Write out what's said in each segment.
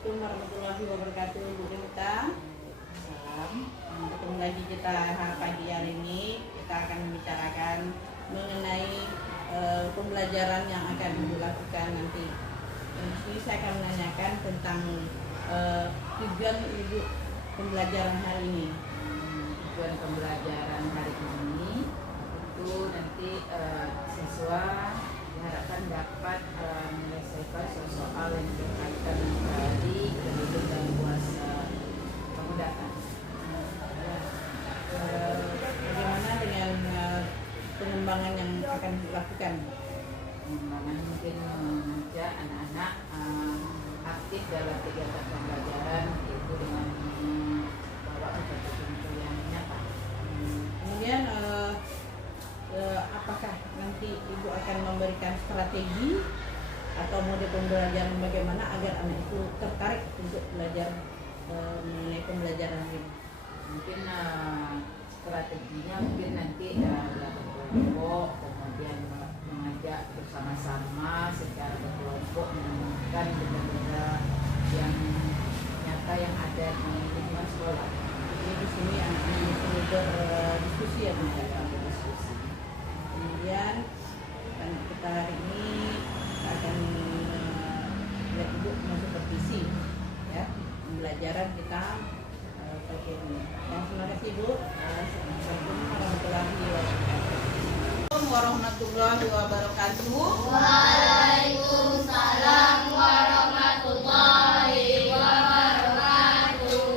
Assalamualaikum warahmatullahi wabarakatuh, Bu Dita. Salam. Ketemu lagi kita pagi hari ini. Kita akan membicarakan mengenai pembelajaran yang akan dilakukan nanti. Di sini saya akan menanyakan tentang tujuan Ibu pembelajaran hari ini. Tujuan pembelajaran hari ini itu nanti siswa diharapkan dapat menyelesaikan soal yang berkaitan dari kehidupan dan puasa pemudatan. Bagaimana dengan pengembangan yang akan dilakukan? Pengembangan mungkin mengajak anak-anak aktif dalam kegiatan pembelajaran itu dengan membawa contoh-contoh yang nyata. Kemudian apakah nanti Ibu akan memberikan strategi atau mode pembelajaran bagaimana agar anak itu tertarik untuk belajar mengenai pembelajaran ini? Mungkin strateginya mungkin nanti dilakukan kelompok, kemudian mengajak bersama-sama secara berkelompok menemukan benda-benda yang nyata yang ada di lingkungan sekolah. Jadi di sini anak-anak itu berdiskusi ya Bu. Diskusi. Kemudian kita hari ini akan lihat Ibu supervisi ya pembelajaran kita pagi ini. Terima kasih Bu. Assalamualaikum warahmatullahi wabarakatuh. Waalaikumsalam warahmatullahi wabarakatuh.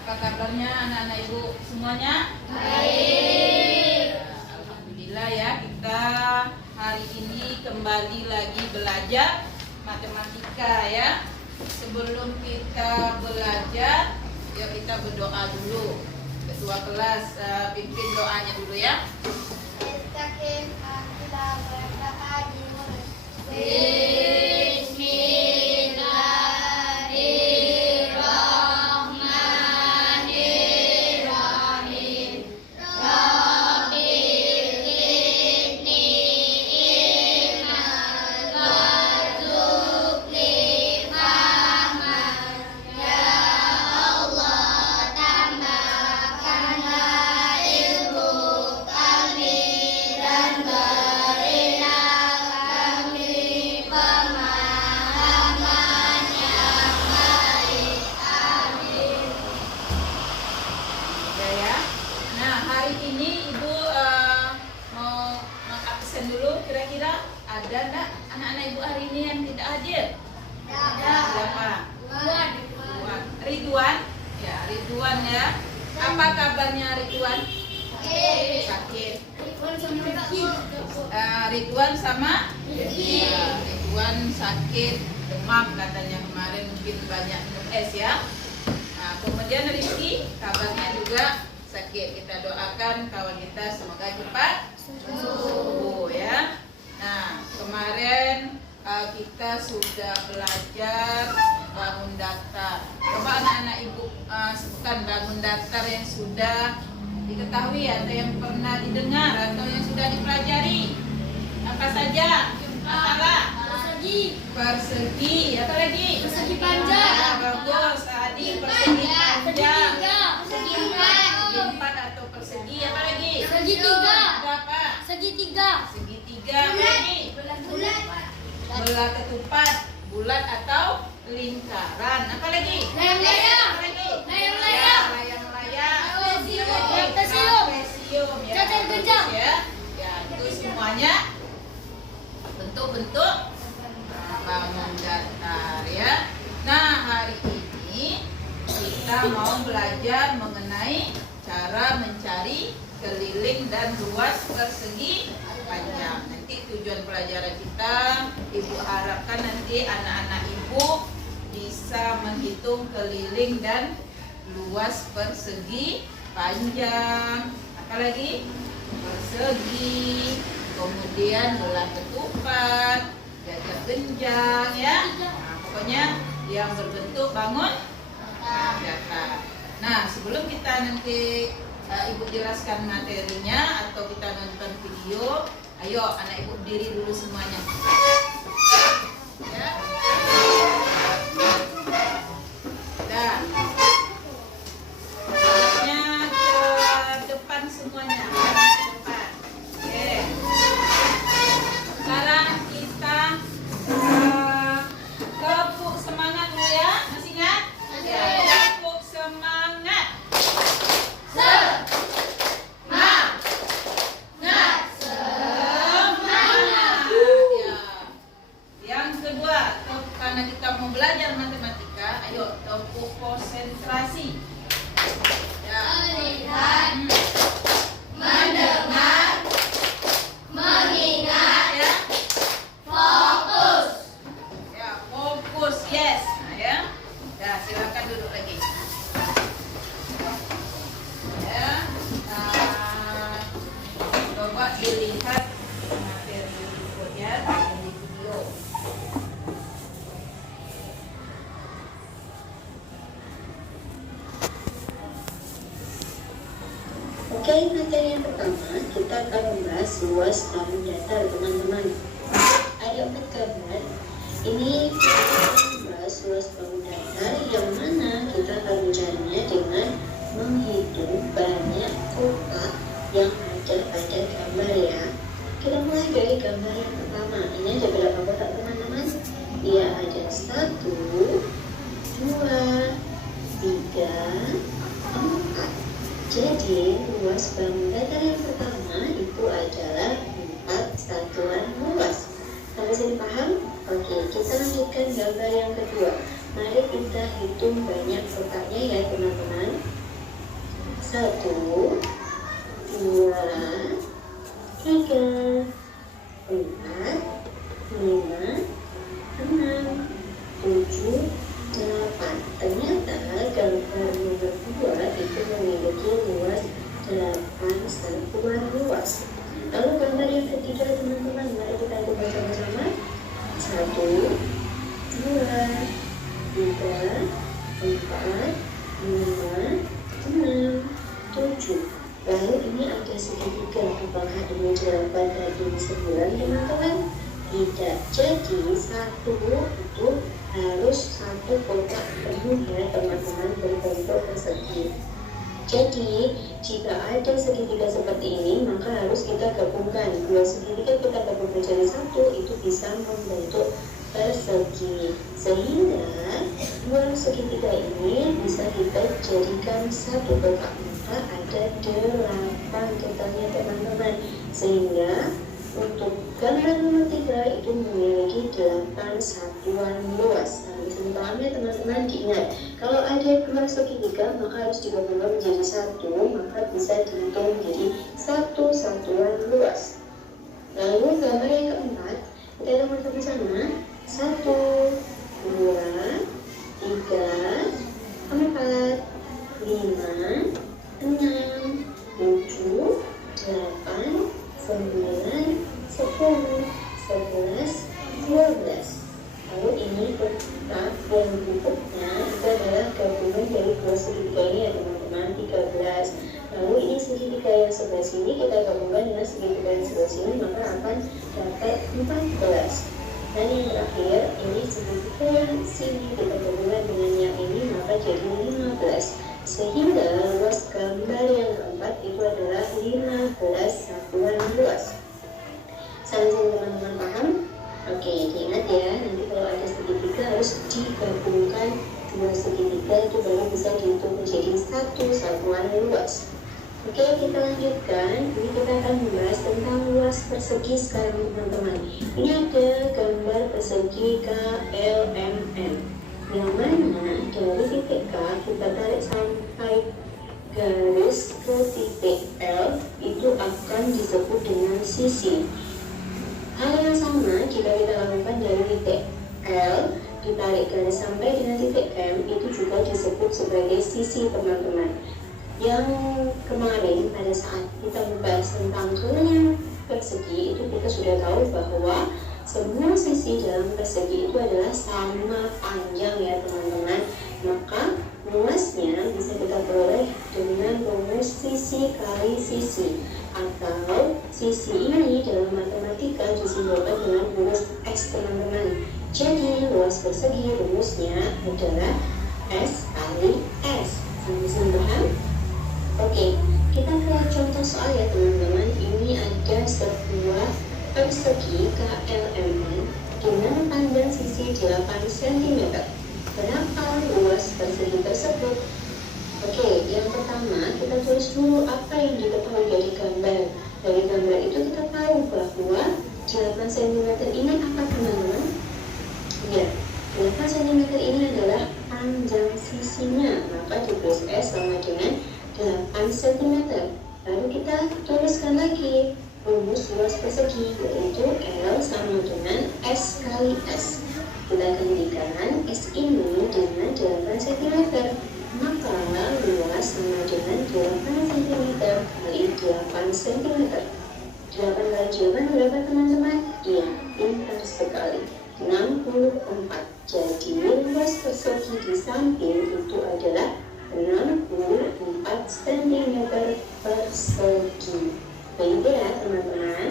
Apa kabarnya anak-anak ibu semuanya? Baik. Alhamdulillah ya, kita hari ini kembali lagi belajar matematika ya. Sebelum kita belajar, yuk kita berdoa dulu. Ketua kelas pimpin doanya dulu ya. Bismillahirrahmanirrahim. Rabbi zidni ilman warzuqni fahman. Ya Allah, tambahkanlah ilmu kami dan berilah kami pemahaman yang baik. Amin. Ya. Nah, hari ini Ibu mau mengabsen dulu. Kira-kira ada enggak anak-anak Ibu hari ini yang tidak hadir? Siapa? Ridwan. Ya, Ridwan ya. Apa kabarnya Ridwan? Sakit. Ridwan sama? Ya, Ridwan sakit, demam katanya kemarin, mungkin banyak minum es ya. Nah, kemudian Rizky kabarnya juga sakit. Kita doakan kawan kita semoga cepat sembuh ya. Nah, kemarin kita sudah belajar bangun daftar. Coba anak-anak ibu sebutkan bangun daftar yang sudah diketahui atau yang pernah didengar atau yang sudah dipelajari. Apa saja? Persegi, apa lagi? Persegi panjang. Ya, bagus. Tadi persegi panjang. Persegi empat atau persegi, apa lagi? Segitiga. Ada apa? Segitiga. Segitiga, apa lagi? Bola ketupat, bulat atau lingkaran. Apa lagi? Layang-layang. Apa lagi? Layang-layang. Ya, layang-layang. Trapesium. Trapesium, ya. Cacar genjang. Ya. Ya, itu semuanya bentuk-bentuk bangun datar ya. Nah, hari ini kita mau belajar mengenai cara mencari keliling dan luas persegi panjang. Nanti tujuan pelajaran kita, Ibu harapkan nanti anak-anak Ibu bisa menghitung keliling dan luas persegi panjang. Apalagi persegi, kemudian bola ketupat, gajah genjang ya. Nah, pokoknya yang berbentuk bangun datar. Nah, sebelum kita nanti Ibu jelaskan materinya atau kita nonton video, ayo anak Ibu berdiri dulu semuanya. Ya. belajar matematika, ayo konsentrasi. Ya. Melihat, Hmm. mendengar, mengingat, Ya. fokus. Ya, fokus. Yes. Nah, ya. Ya, silakan duduk lagi. Ya. Coba dilihat materi berikutnya di video. Oke, materi yang pertama kita akan membahas luas tahun datar, teman-teman. Ada 4 gambar. Ini kita akan membahas luas tahun datar yang mana kita akan mencarinya dengan menghitung banyak kotak yang ada pada gambar ya. Kita mulai dari gambar yang pertama. Ini ada berapa kotak, teman-teman? Ya, ada 1, 2, 3, 4. Jadi, luas bangun datar yang pertama itu adalah 4 satuan luas. Sampai sini paham? Oke, kita lanjutkan gambar yang kedua. Mari kita hitung banyak kotaknya ya teman-teman. 1, 2, 3, 4, 5, 6, 7, 8. Ternyata gambar nomor 2 itu memiliki luas 8 satuan luas. Lalu gambar yang ketiga teman-teman, mari kita coba sama-sama. 1, 2, 3, 4, 5, 6, 7. Lalu ini ada segitiga. Apakah ini 8 tadi 9 teman-teman? Tidak. Jadi 1 itu harus 1 kotak penuh ya teman-teman, berbentuk persegi. Jadi jika ada segitiga seperti ini maka harus kita gabungkan. 2 segitiga kita gabung menjadi 1 itu bisa membentuk persegi. Sehingga 2 segitiga ini bisa kita jadikan 1 kotak. Maka ada 8 totalnya teman-teman. Sehingga untuk gambar nomor 3 itu memiliki 8 satuan luas. Sampai sini paham ya teman-teman? Diingat, kalau ada 2 segitiga maka harus digabungkan menjadi 1, maka bisa dihitung menjadi 1 satuan luas. Lalu gambar yang keempat, kita lihat sama-sama. 1, 2, 3, 4, 5, 6, 7, 8, 9, 10, 11, 12. Lalu ini kotak yang bentuknya itu adalah gabungan dari 2 segitiga ini ya teman-teman, 13. Lalu ini segitiga yang sebelah sini kita gabungkan dengan segitiga yang sebelah sini maka akan dapat 14. Dan yang terakhir ini segitiga yang sini kita gabungkan dengan yang ini maka jadi 15. Sehingga luas gambar yang keempat itu adalah 15 satuan luas. Sampai sini teman-teman paham? Oke, diingat ya, nanti kalau ada segitiga harus digabungkan 2 segitiga itu baru bisa dihitung menjadi 1 satuan luas. Oke, kita lanjutkan. Ini kita akan membahas tentang luas persegi sekarang teman-teman. Ini ada gambar persegi KLMN, yang mana dari titik K kita tarik sampai garis ke titik L itu akan disebut dengan sisi. Hal yang sama jika kita lakukan dari titik L ditarik garis sampai dengan titik M itu juga disebut sebagai sisi teman-teman. Yang kemarin pada saat kita membahas tentang kelengan persegi itu kita sudah tahu bahwa semua sisi dalam persegi itu adalah sama panjang ya teman-teman. Maka luasnya bisa kita peroleh dengan rumus sisi kali sisi, atau sisi ini dalam matematika disimbolkan dengan rumus X teman-teman. Jadi luas persegi rumusnya adalah S kali S. Sampai sini paham? Oke, kita lihat contoh soal ya teman-teman. Ini ada sebuah persegi KLMN dengan panjang sisi 8 cm. Berapa luas persegi tersebut? Oke, yang pertama kita tulis dulu apa yang diketahui dari gambar. Dari gambar itu kita tahu bahwa 8 cm ini apa teman-teman? Ya, 8 cm ini 1 plus S sama dengan 8 cm. Lalu kita tuliskan lagi rumus luas persegi, yaitu L sama dengan S kali S. Kita gantikan S ini dengan 8 cm. Maka luas sama dengan 8 cm kali 8 cm. 8 kali 8 berapa teman-teman? Iya, pintar sekali. 64. Jadi luas persegi di samping itu adalah 64 cm persegi. Begitu ya teman-teman.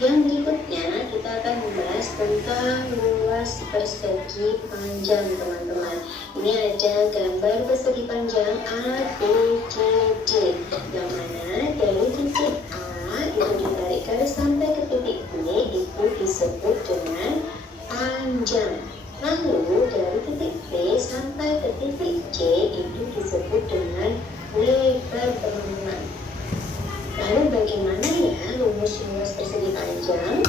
Yang berikutnya kita akan membahas tentang luas persegi panjang teman-teman. Ini ada gambar persegi panjang A, B, C, D. Yang mana dari titik A itu ditarik garis sampai ke titik B itu disebut dengan panjang. Lalu dari titik B sampai ke titik C itu disebut dengan lebar teman-teman. Lalu bagaimana ya rumus luas persegi panjang?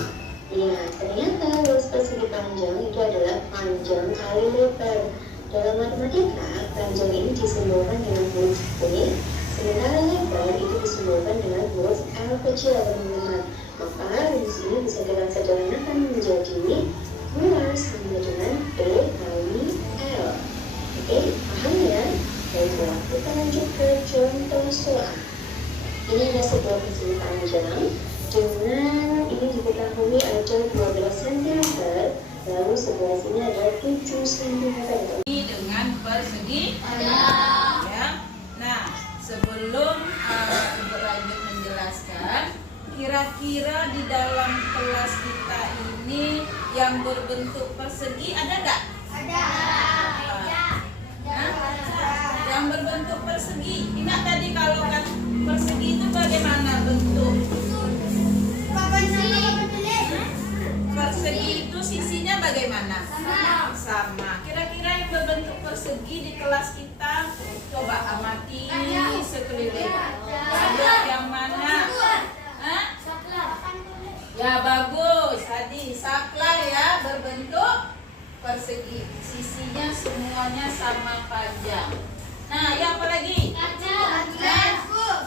Ya, ternyata luas persegi panjang itu adalah panjang kali lebar. Dalam matematika, panjang ini disimbolkan dengan huruf P, sementara lebar itu disimbolkan dengan huruf L kecil teman-teman. Maka rumus ini bisa kita sederhanakan menjadi luas sama dengan P kali L. Oke, paham ya? Baiklah, kita lanjut ke contoh soal. Ini ada sebuah persegi panjang dengan ini diketahui ada 12 cm, lalu sebelah sini ada 7 cm. Dengan persegi ya. Nah, sebelum berlanjut menjelaskan, kira-kira di dalam kelas kita ini yang berbentuk persegi ada nggak? Ada. Yang berbentuk persegi. Ingat tadi kalau kan persegi itu bagaimana bentuk? Persegi itu sisinya bagaimana? Sama. Kira-kira yang berbentuk persegi di kelas kita, coba amati sekeliling. Ada yang mana? Hah? Ya bagus. Tadi saklar ya berbentuk persegi. Sisinya semuanya sama panjang. Nah, yang apa lagi?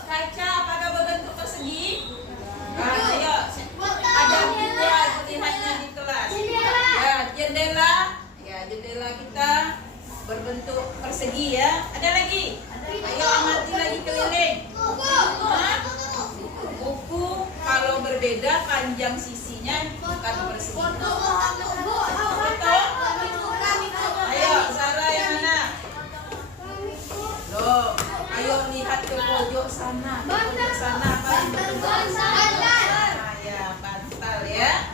Kaca apakah berbentuk persegi? Ayo, ada buat lihatnya di kelas. Ya, jendela. Ya, jendela kita berbentuk persegi ya. Ada lagi? Ayo amati lagi keliling. Buku kalau berbeda panjang sisinya bukan persegi. Betul? Ayo, Sarah yang mana? Loh, ayo lihat ke pojok sana. Pojok sana apa yang berbentuk? Nah, ya, bantal ya.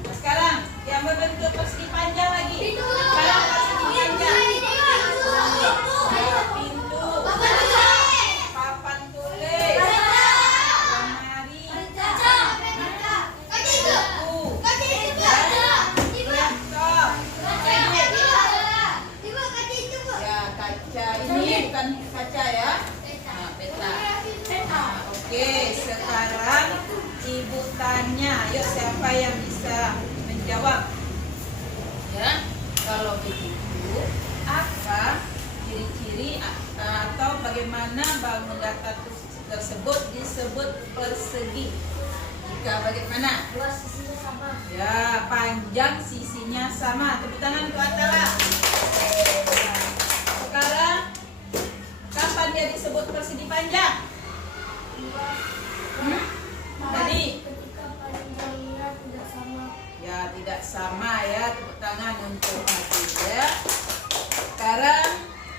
Nah, sekarang yang berbentuk persegi panjang lagi. Sekarang persegi panjang. Ya, pintu. Papan tulis. Lemari. Buku. Laptop. Ya, kaca ini bukan kaca ya. Nah, peta. Nah, oke, sekarang ibu tanya, yuk siapa yang bisa menjawab? Ya, kalau begitu, apa ciri-ciri atau bagaimana bangun datar tersebut disebut persegi? Jika bagaimana? Luas sisinya sama. Ya, panjang sisinya sama. Tepuk tangan untuk Atala. Sekarang, kapan dia disebut persegi panjang? Tadi? Ketika panjangnya tidak sama. Ya, tidak sama ya. Tepuk tangan untuk Adi ya. Sekarang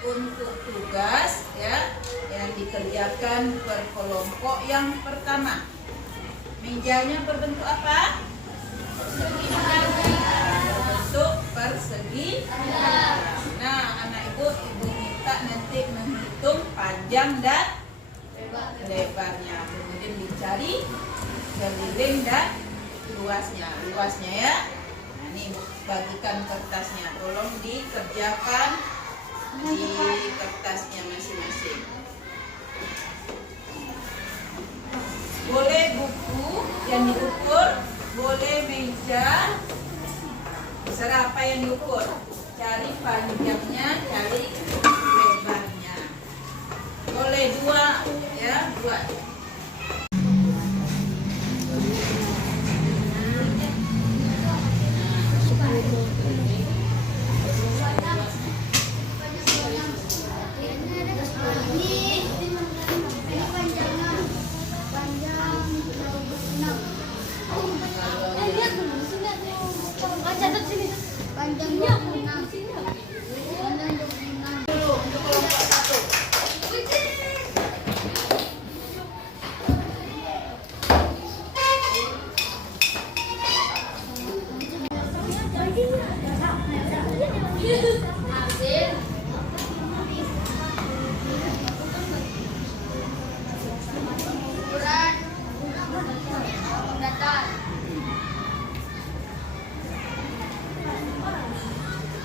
untuk tugas ya yang dikerjakan per kelompok yang pertama. Mejanya berbentuk apa? Berbentuk persegi. Nah, anak ibu minta nanti menghitung panjang dan lebarnya. Kemudian dicari keliling dan luasnya ya. Nah, ini bagikan kertasnya. Tolong dikerjakan di kertasnya masing-masing. Boleh buku yang diukur, boleh meja. Terserah apa yang diukur. cari panjangnya, cari lebarnya. Boleh dua, ya, dua. Panjangnya 6. Dulu untuk kelompok satu.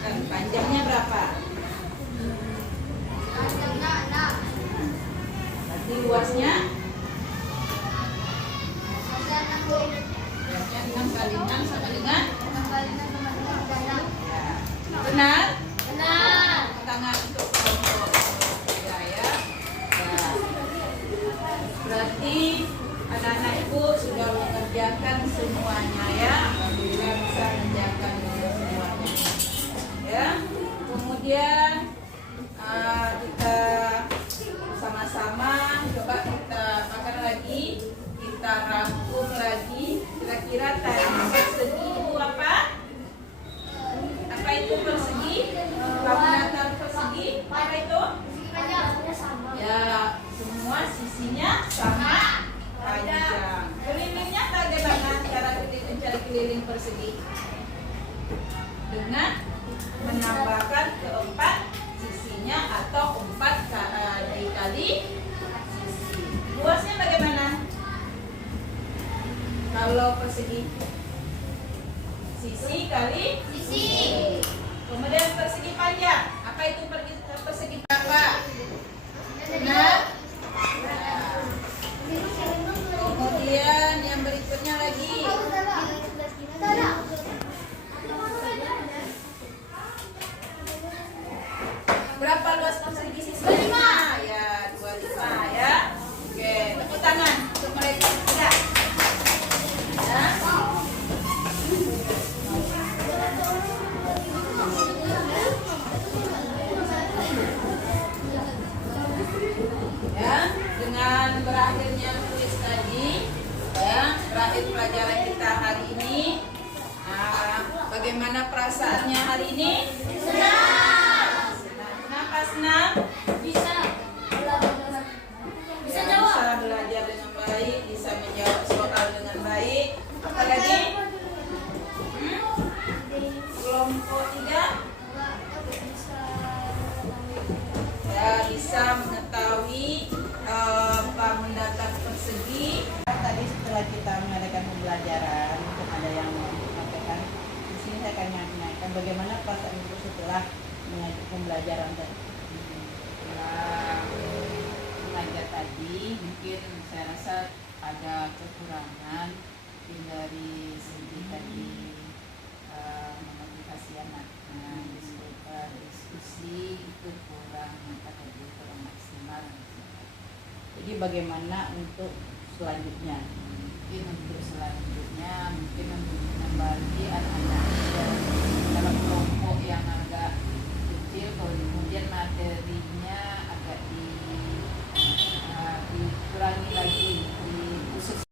Dan panjangnya berapa? Berarti luasnya? Luasnya 6 kali 6 sama dengan? Ya. Benar? Tangan untuk kelompok 3 ya. Ya. Berarti anak-anak ibu sudah mengerjakan semuanya ya. Alhamdulillah bisa mengerjakan semuanya. Ya. Kemudian kita sama-sama coba kita makan lagi, kita rangkum lagi. Kira-kira tadi persegi itu apa? Apa itu persegi? Kamu datar persegi? Apa itu? Ya, semua sisinya sama panjang. Kelilingnya bagaimana cara mencari keliling persegi? Dengan menambahkan keempat sisinya atau 4 dikali sisi. Luasnya bagaimana? Kalau persegi sisi kali sisi. Kemudian persegi panjang. Apa itu persegi berapa? Benar? Nah. Kemudian yang berikutnya lagi. Berapa luas persegi sisi? 5. Ya, 25 ya. Oke, tepuk tangan untuk mereka. Ya. Ya. Ya, dengan berakhirnya kuis tadi, ya, berakhir pelajaran kita hari ini. Bagaimana perasaannya hari ini? Senang. Kenapa senang? Bisa belajar dengan baik, bisa menjawab soal dengan baik. Apalagi? Kelompok 3 ya, bisa mengetahui mendatar persegi. Tadi setelah kita mengadakan pembelajaran, mungkin ada yang mengatakan di sini saya akan menanyakan bagaimana perasaan ibu setelah mengajar pembelajaran tadi. Setelah mengajar tadi, mungkin saya rasa ada kekurangan dari segi tadi memotivasi anak. Diskusi itu kurang maksimal. Jadi bagaimana untuk selanjutnya? Mungkin untuk selanjutnya mungkin membagi anak-anak